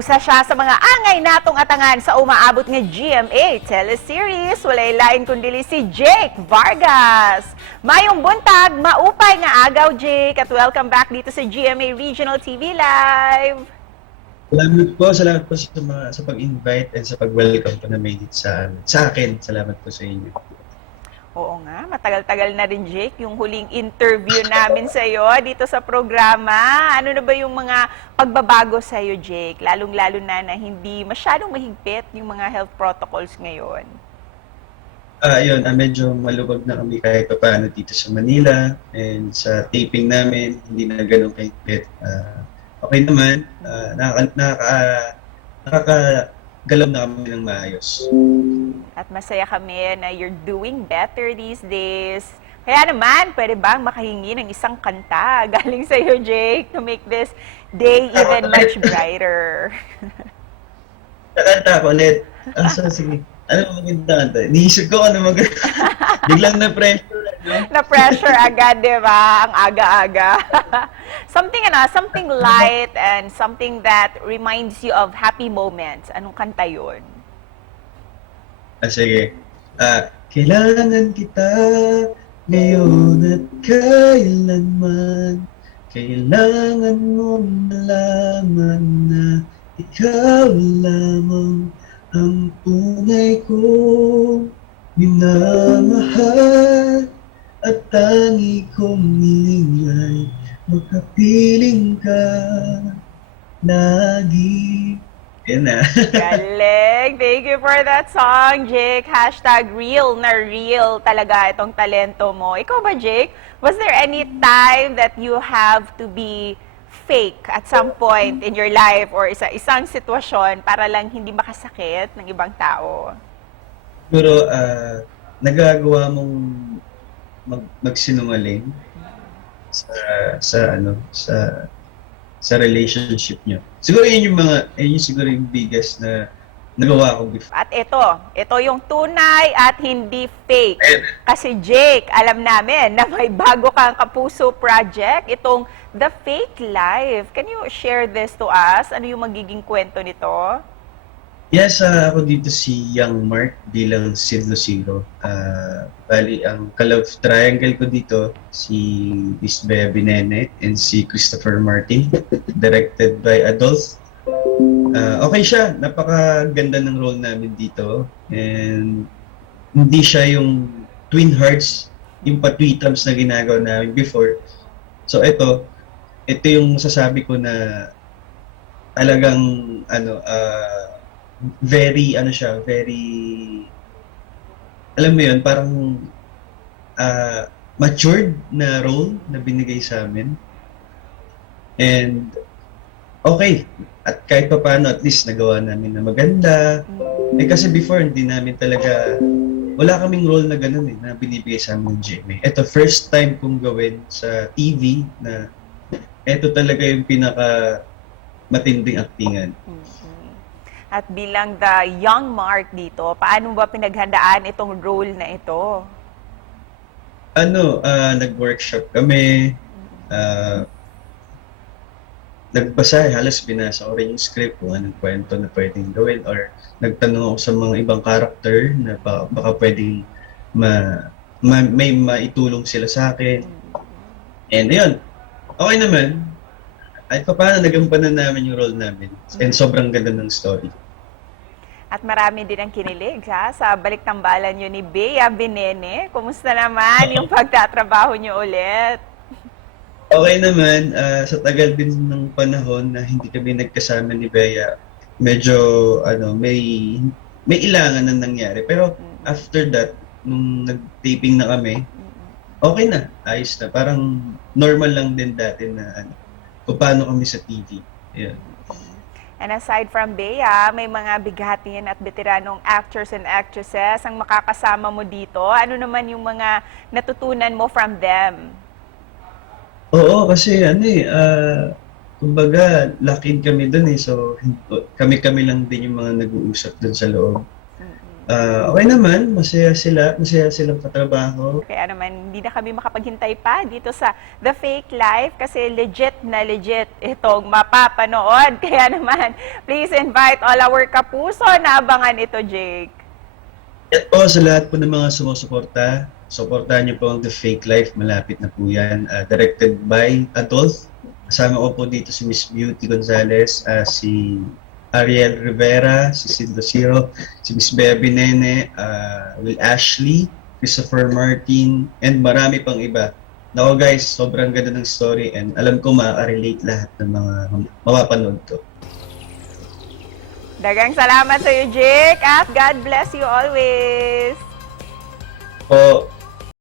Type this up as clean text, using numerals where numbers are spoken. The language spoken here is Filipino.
Usa siya sa mga angay natong atangan sa umaabot nga GMA teleseries. Walay lain kundi si Jake Vargas. Mayong buntag, maupay nga agaw, Jake, at welcome back dito sa GMA Regional TV Live. Salamat po sa pag-invite and sa pag-welcome po na made it sa akin. Salamat po sa inyo. Oo nga, matagal-tagal na rin, Jake, yung huling interview namin sa iyo dito sa programa. Ano na ba yung mga pagbabago sa iyo, Jake? Lalong-lalo na hindi masyadong mahigpit yung mga health protocols ngayon. Medyo malubag na kami kahit pa paano dito sa Manila and sa taping namin, hindi na ganun kahigpit. Okay naman, nakakagalaw na kami ng maayos. At masaya kami na you're doing better these days. Kaya naman, pwede bang makahingi ng isang kanta galing sa iyo, Jake, to make this day even much brighter? Kakanta ko ulit. Sige. Ano maganda kanta? Iniisip ko ano biglang na-pressure. Na-pressure agad, di ba? Ang aga-aga. Something light and something that reminds you of happy moments. Anong kanta yun? Sige. Kailangan kita ngayon at kailanman. Kailangan mo malaman na ikaw lamang ang tunay kong minamahal. At tangi kong nilingay makapiling ka lagi. Yan na. Galing! Thank you for that song, Jake. #real na real talaga itong talento mo. Ikaw ba, Jake? Was there any time that you have to be fake at some point in your life or isang sitwasyon para lang hindi makasakit ng ibang tao? Siguro, nagagawa mong magsinungaling sa relationship niyo. Siguro yun yung siguro yung biggest na nagawa ko before. At ito yung tunay at hindi fake. Kasi Jake, alam namin na may bago kang kapuso project, itong The Fake Life. Can you share this to us? Ano yung magiging kwento nito? Yes, ako dito si Young Mark bilang Sid Lucero. Bali, ang ka-love triangle ko dito, si Miss Bea Binene and si Christopher Martin, directed by Adolf. Okay siya, napakaganda ng role namin dito. And hindi siya yung twin hearts, yung pa-tweetums na ginagawa namin before. So ito yung masasabi ko na talagang very alam mo yun, parang matured na role na binigay sa amin. And okay, at kahit pa paano at least nagawa namin na maganda. Kasi before hindi namin talaga, wala kaming role na ganun na binibigay sa amin ng GMA. Ito first time kong gawin sa TV na ito talaga yung pinaka matinding aktingan. At bilang the young Mark dito, paano ba pinaghandaan itong role na ito? Nag-workshop kami, nagbasa, halos binasa ko rin yung script kung anong kwento na pwedeng gawin or nagtanong ako sa mga ibang character na baka pwedeng may maitulong sila sa akin. And yun, okay naman. At paano nagampanan namin yung role namin. And sobrang ganda ng story. At marami din ang kinilig sa balik-tambalan nyo ni Bea Binene. Kumusta naman yung pagtatrabaho nyo ulit? Okay naman. Sa tagal din ng panahon na hindi kami nagkasama ni Bea, medyo may ilangan na nangyari. Pero after that, nung nag-taping na kami, okay na. Ayos na. Parang normal lang din dati na kung paano kami sa TV. Yeah. And aside from Bea, may mga bighatin at veteranong actors and actresses ang makakasama mo dito. Ano naman yung mga natutunan mo from them? Oo, kasi kumbaga, lakin kami dun So, kami lang din yung mga nag-uusap dun sa loob. Okay naman, masaya silang katrabaho. Kaya naman, hindi na kami makapaghintay pa dito sa The Fake Life kasi legit na legit itong mapapanood. Kaya naman, please invite all our kapuso na abangan ito, Jake. At po sa lahat po ng mga sumusuporta, supportahan niyo po ang The Fake Life, malapit na po yan. Directed by Adolf. Kasama ko po dito si Miss Beauty Gonzalez, si Ariel Rivera, si Sid Lucero, si Miss Bebe Nene, Will Ashley, Christopher Martin, and marami pang iba. Nako guys, sobrang ganda ng story and alam ko makaka-relate lahat ng mga mapapanood to. Dagang salamat sa iyo, Jake, at God bless you always. Po,